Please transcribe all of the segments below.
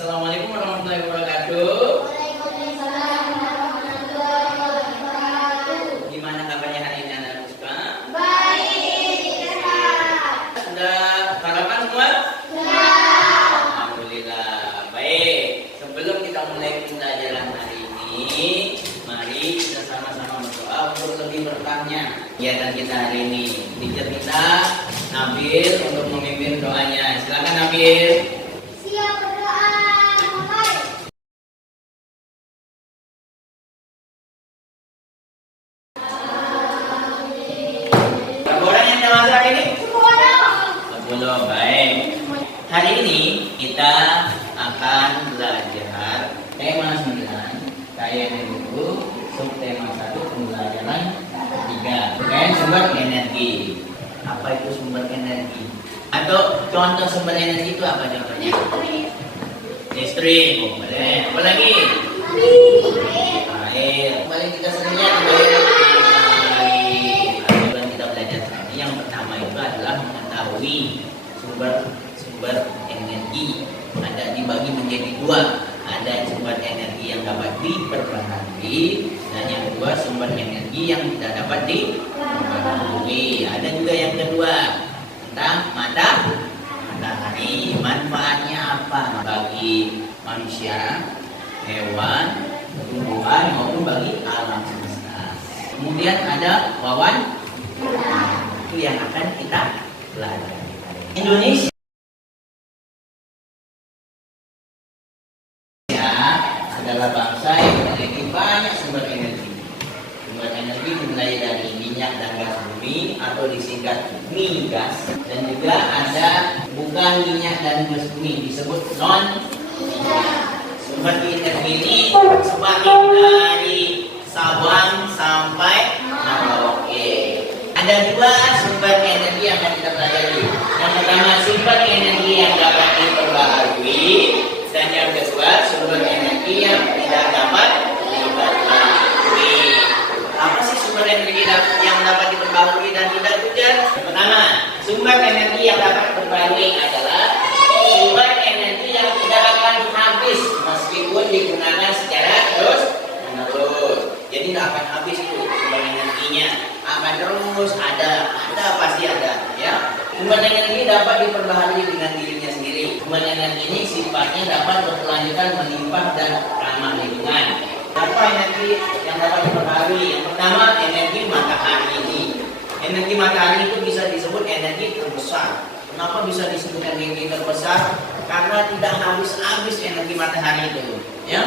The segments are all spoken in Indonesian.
Assalamualaikum warahmatullahi wabarakatuh. Waalaikumsalam warahmatullahi wabarakatuh. Gimana kabarnya hari ini anak Puspa? Baik, Ustaz. Sudah sarapan semua? Sudah. Alhamdulillah. Baik. Sebelum kita mulai pembelajaran hari ini, mari kita sama-sama berdoa untuk lebih berkahnya kegiatan kita hari ini. Teacher kita Nabil untuk memimpin doanya. Silakan Nabil. Siap berdoa. Mulai. Berapa orang yang termasuk hari ini? Semua dong. 10. Baik. Hari ini kita akan belajar tema 9 kaya dulu, subtema 1 pembelajaran 3 kaya sumber energi. Apa itu sumber energi? Atau contoh sumber energi itu apa contohnya? Listrik. Oh, boleh. Apa lagi? Air. Paling kita seringnya aturan kita belajar tadi. Yang pertama itu adalah mengetahui sumber energi. Ada dibagi menjadi dua. Ada sumber energi yang dapat diperbaharui dan yang kedua sumber energi yang tidak dapat diperbaharui. Ada juga yang kedua tentang matahari. Manfaatnya apa bagi manusia, hewan, tumbuhan maupun bagi alam semesta. Kemudian ada wawan, itu yang akan kita pelajari. Indonesia adalah bangsa yang memiliki banyak sumber energi. Sumber energi dimulai dari minyak dan gas bumi atau disingkat migas, dan juga ada bukan minyak dan gas bumi disebut non minyak. Sumber energi ini sebagai dari Sabang sampai Merauke. Ada dua sumber energi yang akan kita pelajari. Yang pertama sumber energi yang dapat diperbaharui, dan yang kedua sumber energi yang tidak dapat diperbaharui. Apa sih sumber energi yang dapat diperbaharui dan tidak juga? Yang pertama, sumber energi yang dapat diperbaharui adalah sumber energi yang tidak akan habis meskipun digunakan secara terus-menerus. Jadi tidak akan habis itu sumber energinya, akan terus ada pasti ada, ya. Sumber energi dapat diperbaharui dengan dirinya sendiri. Sumber energi ini sifatnya dapat berkelanjutan, melimpah dan ramah lingkungan. Apa energi yang dapat diperbaharui? Yang pertama, energi matahari ini. Energi matahari itu bisa disebut energi terbesar. Kenapa bisa disebut energi terbesar? Karena tidak habis-habis energi matahari itu, ya.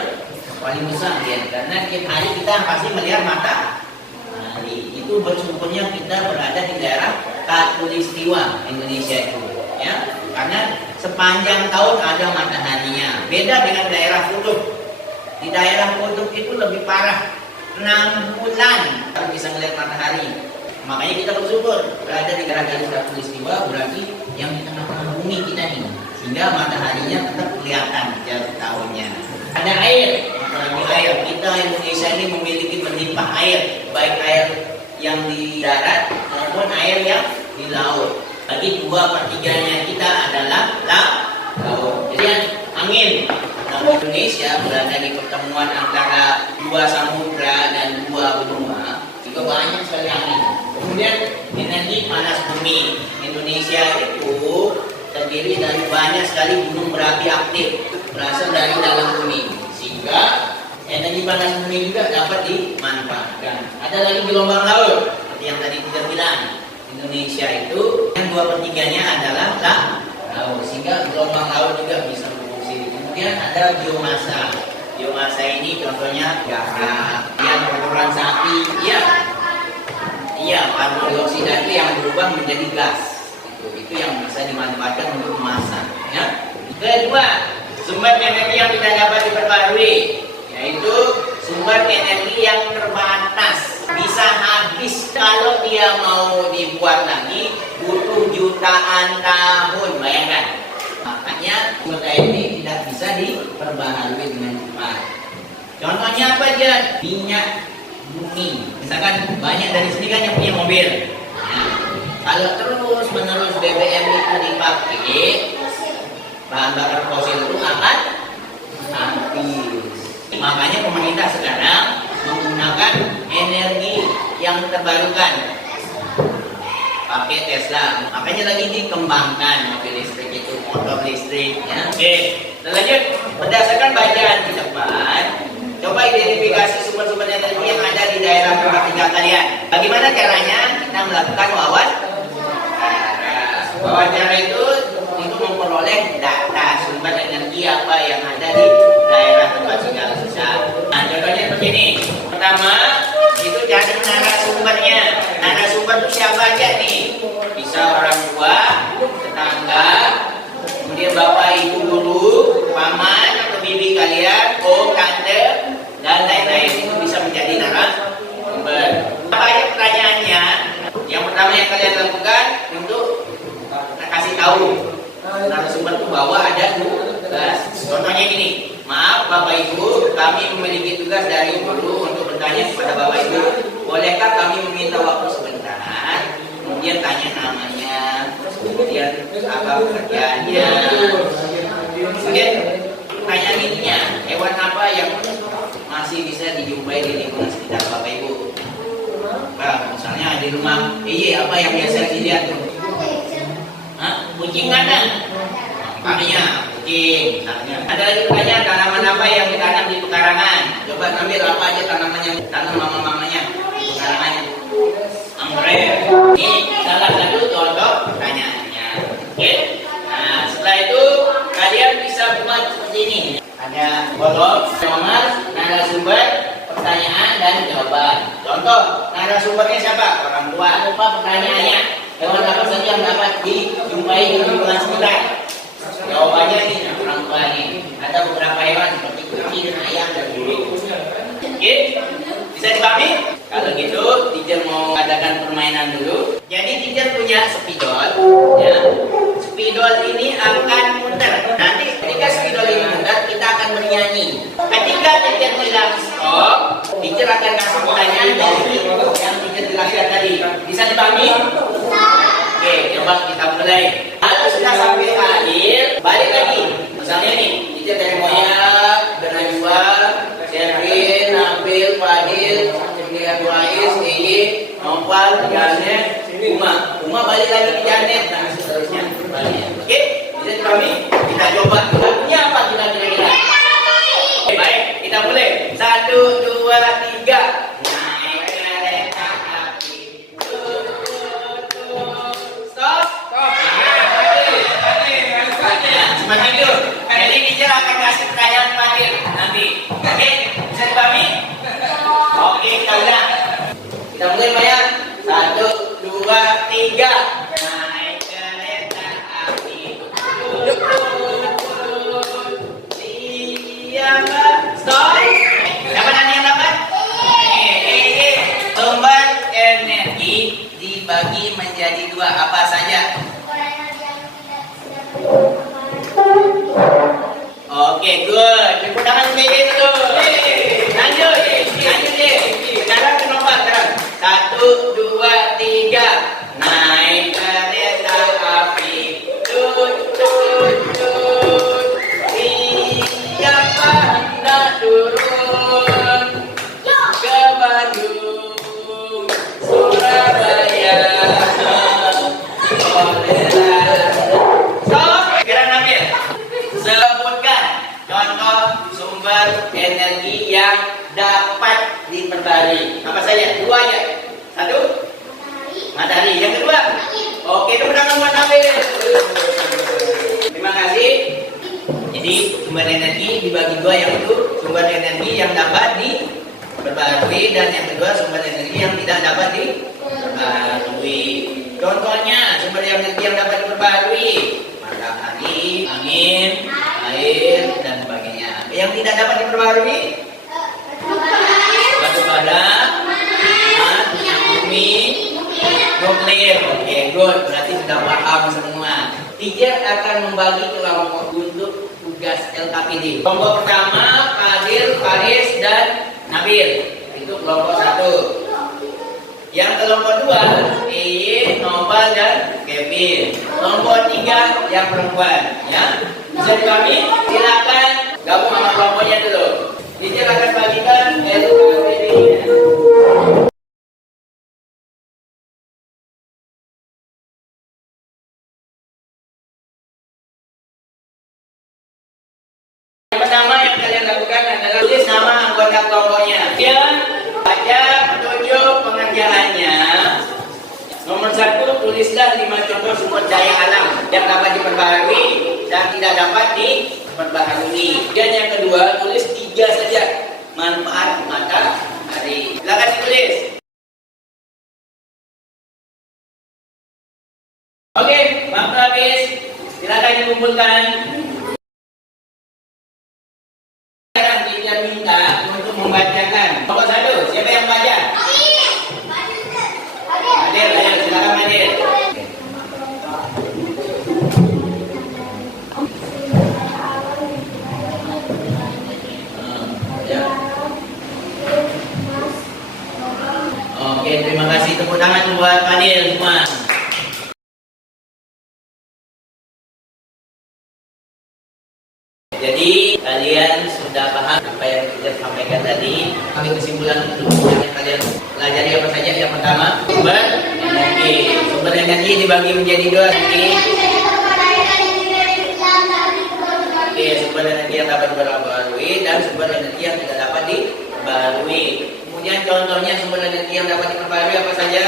Paling besar ya, karena tiap hari kita pasti melihat matahari. Itu bersyukurnya kita berada di daerah Khatulistiwa Indonesia itu, ya. Karena sepanjang tahun ada mataharinya. Beda dengan daerah kutub. Di daerah kutub itu lebih parah. 6 bulan kita bisa melihat matahari. Makanya kita bersyukur berada di daerah Khatulistiwa, berarti yang di tengah-tengah bumi kita ini, sehingga mataharinya tetap kelihatan setiap tahunnya. Ada air, apalagi air. Kita Indonesia ini memiliki berlimpah air, baik air yang di darat maupun air yang di laut. Bagi 2/3-nya kita adalah laut. Jadi angin. Indonesia berada di pertemuan antara 2 samudra dan 2 benua, juga banyak sekali angin. Kemudian energi panas bumi. Indonesia itu terdiri dari banyak sekali gunung berapi aktif berasal dari dalam bumi, sehingga energi panas bumi juga dapat dimanfaatkan. Ada lagi gelombang laut, seperti yang tadi kita bilang. Indonesia itu yang 2/3-nya adalah laut, sehingga gelombang laut juga bisa berfungsi. Kemudian ada biomasa. Biomasa ini contohnya garam, yang kotoran sapi, karbon dioksida itu yang berubah menjadi gas. Itu yang bisa dimanfaatkan untuk memasak, ya. Kedua, sumber energi yang tidak dapat diperbarui, yaitu sumber energi yang terbatas, bisa habis. Kalau dia mau dibuat lagi butuh jutaan tahun, bayangkan. Makanya sumber ini tidak bisa diperbaharui dengan cepat. Contohnya apa aja? Minyak bumi. Misalkan banyak dari sini kan yang punya mobil. Nah, kalau terus menerus BBM itu dipakai, bahan bakar fosil itu akan habis. Makanya pemerintah sekarang menggunakan energi yang terbarukan, pakai Tesla. Makanya lagi dikembangkan mobil listrik itu, motor listrik. Ya. Oke, lanjut. Berdasarkan bacaan di depan, coba identifikasi sumber-sumber energi yang ada di daerah tempat tinggal kalian. Bagaimana caranya kita melakukan wawancara itu memperoleh data sumber energi apa yang ada di daerah tempat tinggal kita. Nah, contohnya begini. Pertama, itu cari narasumbernya. Narasumber itu siapa aja nih? Bisa orang tua, tetangga, kemudian bapak, ibu, guru, paman atau bibi kalian, om, tante, dan lain-lain. Itu bisa menjadi narasumber. Apa aja pertanyaannya? Yang pertama yang kalian lakukan untuk kasih tahu narasumber itu bahwa ada tugas. Contohnya gini, maaf Bapak Ibu, kami memiliki tugas dari guru untuk bertanya kepada Bapak Ibu, bolehkah kami meminta waktu sebentar? Kemudian tanya namanya, kemudian apa pekerjaannya, kemudian tanya ininya, hewan apa yang masih bisa dijumpai di lingkungan sekitar Bapak Ibu. Nah, misalnya di rumah, apa yang biasa dilihat tuh? Kucing ada? Makanya kucing. Ada lagi pertanyaan, tanaman apa yang ditanam di pekarangan? Coba ambil apa aja tanaman yang tanam mama-mamanya di pekarangannya. Anggrek. Ini salah satu contoh pertanyaannya. Oke? Nah, setelah itu kalian bisa buat seperti ini. Ada kolom nomor, narasumber, pertanyaan dan jawaban. Contoh, narasumbernya siapa? Orang tua. Lupa pertanyaannya. Hewan apa saja yang dapat dijumpai di lingkungan sekitar? Jawabannya ini orang tua nih. Ada beberapa hewan seperti kucing, ayam, dan burung. Oke, bisa dipahami? Kalau gitu, teacher mau adakan permainan dulu. Jadi teacher punya spidol, ya. Spidol ini akan muter. Nanti ketika spidol ini muter, kita akan bernyanyi. Ketika teacher bilang stop, teacher akan kasih pertanyaan dari yang teacher jelaskan tadi. Bisa dipahami? Oke, coba kita mulai. Kalau sudah sampai akhir, balik lagi. Misalnya nih, teacher dari Moya, Najwa, Sherwin, Nabil, Fadil, Wais, Iyi, Nopal, Janet, Uma balik lagi ke Janet, dan seterusnya. Oke, bisa dipahami? Kita coba. Lagunya apa kita kira-kira? Oke, baik, kita mulai. 1, 2, 3. Naik kereta api. Stop. Seperti itu. Jadi teacher akan kasih pertanyaan terakhir nanti. Oke, bisa dipahami? Oke, kita ulang. Kita mulai, Maya. 1, 2, 3. Naik kereta api. Siapa? Stop. Siapa nanti yang dapat? Sumber energi dibagi menjadi 2. Apa saja? Oke, good. Tepuk tangan meja itu. Lanjut deh. Sekarang ke nomor terang. 1, 2, 3. Naik kereta api. Tut, tut, tut. Siapa hendak turun ke Bandung, Surabaya? Stop. Sekarang ambil. Sebutkan contoh sumber energi yang dapat diperbarui. Apa saja? 2 aja. 1, matahari. Yang kedua, oke, tepuk tangan buat Nabil. Terima kasih. Jadi sumber energi dibagi 2, yang itu sumber energi yang dapat diperbarui dan yang kedua sumber energi yang tidak dapat diperbarui. Contohnya sumber energi yang dapat diperbarui: matahari, angin, air, dan sebagainya. Yang tidak dapat diperbarui: batu bara, bumi, nuklir. Oke, good. Berarti sudah paham semua. Teacher akan membagi kelompok untuk tugas LKPD. Kelompok pertama, Fadil, Faris, dan Nabil. Itu kelompok 1. Yang kelompok 2, Iyi, Nopal, dan Kevin. Kelompok 3, yang perempuan. Ya, bisa dipahami? Silakan Gabung sama kelompoknya dulu. Teacher akan bagikan SKPD-nya. Yang pertama yang kalian lakukan adalah tulis nama anggota kelompoknya. Kemudian baca petunjuk pengerjaannya. Nomor 1, tulislah 5 contoh sumber daya alam yang dapat diperbaharui dan tidak dapat diperbaharui. Dan yang kedua, tulis 3 saja manfaat matahari. Silakan ditulis. Oke, waktu habis. Silakan dikumpulkan. Sekarang kita minta untuk membacakan. Nomor 1, siapa yang baca? Hadir, ayo silakan hadir. Oke, terima kasih, tepuk tangan buat hadir semua. Jadi kalian sudah paham apa yang kita sampaikan tadi. Ambil kesimpulan untuk yang kalian pelajari apa saja. Yang pertama, sumber energi. Sumber energi dibagi menjadi 2. Oke, sumber energi yang dapat diperbaharui dan sumber energi yang tidak dapat diperbaharui. Kemudian contohnya sumber energi yang dapat diperbaharui apa saja?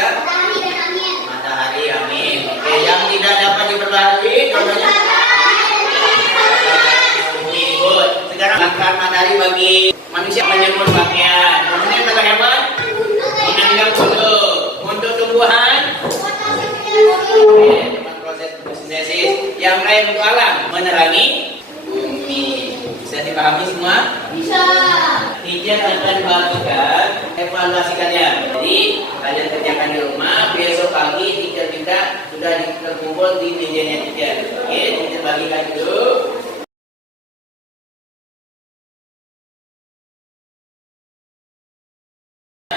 Matahari, amin. Oke, yang tidak dapat diperbaharui contohnya? Sekarang langkah matahari bagi manusia menjemur pakaian. Kemudian pada hewan menanam bulu. Untuk tumbuhan, dengan proses fotosintesis. Yang lain untuk alam menerangi bumi. Bisa dipahami semua? Bisa. Teacher akan bagikan evaluasi kalian. Jadi kalian kerjakan di rumah. Besok pagi teacher minta sudah terkumpul di mejanya teacher. Oke, teacher bagikan dulu.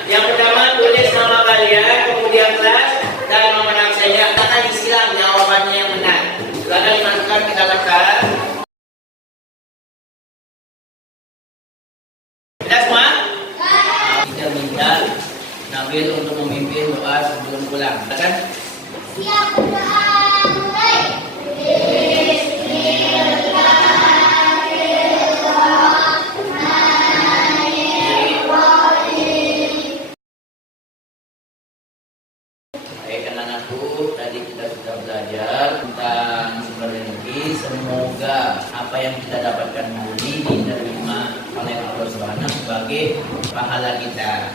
Yang pertama, tulis nama kalian, kemudian kelas, dan nomor absennya. Akan disilang jawabannya yang benar. Silakan dimasukkan ke dalam kelas. Sudah semua? Kita minta Nabil untuk memimpin doa sebelum pulang. Silakan. Siap berdoa mulai. Tadi kita sudah belajar tentang sumber energi. Semoga apa yang kita dapatkan ini diterima oleh Allah Subhanahu sebagai pahala kita.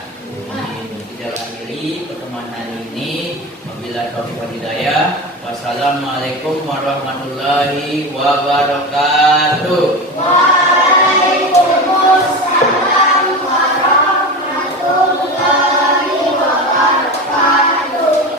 Kita akhiri pertemuan hari ini. Wabillahi taufiq wal hidayah. Wassalamualaikum warahmatullahi wabarakatuh.